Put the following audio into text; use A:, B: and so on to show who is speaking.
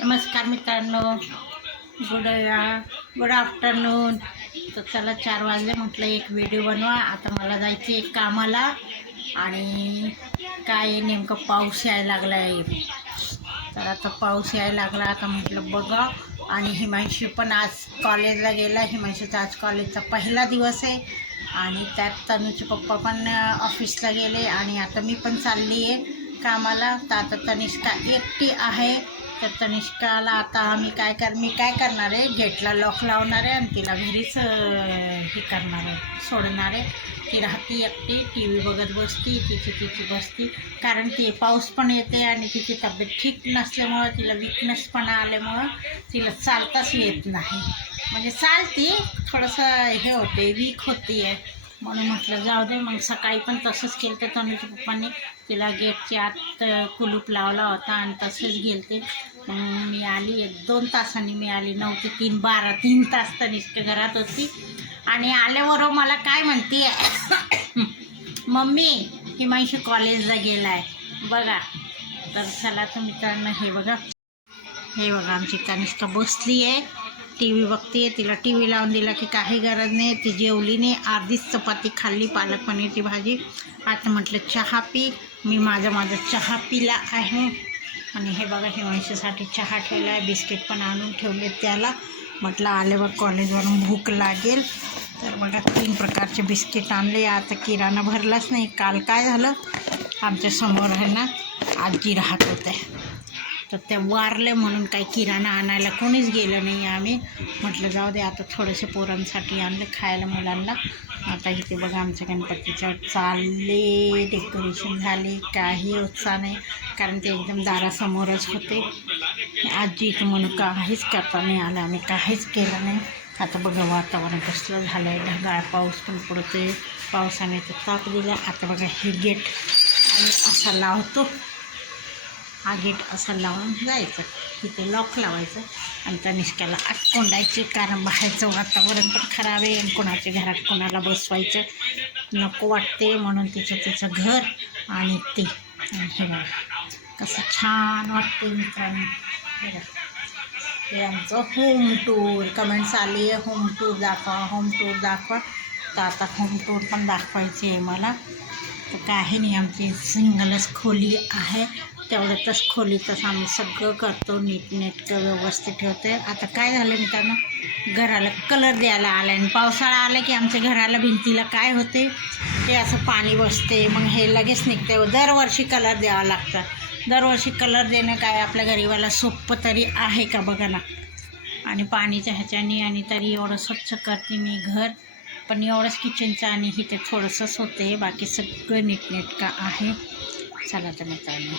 A: नमस्कार मित्रांनो. Good good afternoon. तर चला चार वाजले म्हटलं एक व्हिडिओ बनवा. आता मला जायचं आहे कामाला. आणि काय आहे, नेमकं पाऊस यायला लागला आहे तर आता पाऊस यायला लागला आता म्हटलं बघा. आणि हिमांशी पण आज कॉलेजला गेला. हिमांशीचा आज कॉलेजचा पहिला दिवस आहे. आणि त्यात तनूचे पप्पा पण ऑफिसला गेले. आणि आता मी पण चालली आहे कामाला. तर आता तनिष्का एकटी आहे. तर तनिष्काला आता आम्ही काय कर मी काय करणार आहे? गेटला लॉक लावणार आहे आणि तिला घरीच हे करणार आहे सोडणार आहे. ती राहती एकटी टी व्ही बघत बसती तिची तिची बसती. कारण ती पाऊस पण येते आणि तिची तब्येत ठीक नसल्यामुळं तिला विकनेसपणा आल्यामुळं तिला चालताच येत नाही. म्हणजे चालती थोडंसं हे होते वीक होती आहे म्हणून म्हटलं जाऊ दे मग सकाळी पण तसंच केलं तर तनुच्या पप्पांनी. तिला गेटच्या आत कुलूप लावला होता आणि तसेच गेलते. मग मी आली एक दोन तासांनी मी आली. नऊ ते तीन बारा तीन तास तनिष्क घरात होती. आणि आल्याबरोबर मला काय म्हणते मम्मी हिमांशी कॉलेजला गेलाय. बघा. तर चला तर मित्रांनो हे बघा. हे बघा आमची कनिष्का बसली आहे टी व्ही बघते तिला टी व्ही लावून दिला की काही गरज नाही ती जेवली नाही अर्धीच चपाती खाल्ली पालक पनीरची भाजी. आता म्हटलं चहा पी. मी माझा माझा चहा पिला आहे. आणि हे बघा हिमांशीसाठी चहा ठेवला आहे. बिस्किट पण आणून ठेवले त्याला. म्हटलं आल्यावर कॉलेजवरून भूक लागेल. तर बघा तीन प्रकारचे बिस्किट आणले. आता किराणा भरलाच नाही. काल काय झालं? आमच्यासमोर आहे ना आजी राहत होते. तर त्या वारल्या म्हणून काही किराणा आणायला कोणीच गेलं नाही आम्ही. म्हटलं जाऊ दे आता थोडेसे पोरांसाठी आणले खायला मुलांना. आता इथे बघा आमच्या गणपतीच्या चालले डेकोरेशन झाले काही उत्साह नाही. कारण ते एकदम दारासमोरच होते. आजी इथं म्हणून काहीच करता नाही आलं आम्ही काहीच केलं नाही. आता बघा वातावरण कसलं झालं आहे ढगाळ पाऊस पण पडते पावसाने तर ताप दिला. आता बघा हे गेट आम्ही असा लावतो. हा गेट असा लावून जायचं. तिथे लॉक लावायचं. आणि त्या निष्काला आत कारण बाहेरचं वातावरण पण खराब आहे. आणि कोणाच्या घरात कोणाला बसवायचं नको वाटते. म्हणून तिचं तिचं घर आणि ते. हे बघा. कसं छान वाटते मित्रांनो. बघा. हे आमचं होम टूर कमेंट्स आली. आहे होम टूर दाखवा. होम टूर दाखवा. तर आता होम टूर पण दाखवायची आहे मला. तर काही नाही. आमची सिंगलच खोली आहे. तेवढ्यातच खोलीतच आम्ही सगळं करतो नीटनेटकं व्यवस्थित ठेवते. आता काय झालं मित्रांनो? घराला कलर द्यायला आला आणि पावसाळा आला की आमच्या घराला भिंतीला काय होते? ते असं पाणी बसते. मग हे लगेच निघते. दरवर्षी कलर द्यावा लागतं. दरवर्षी कलर देणं काय आपल्या गरीबाला सोपं तरी आहे का बघा ना? आणि पाणीच्या ह्याच्याने आणि तरी एवढं स्वच्छ करते मी घर. पण एवढंच किचनचं आणि इथे थोडंसंच होते. बाकी सगळं नीटनेटका आहे. चला तर मित्रांनो.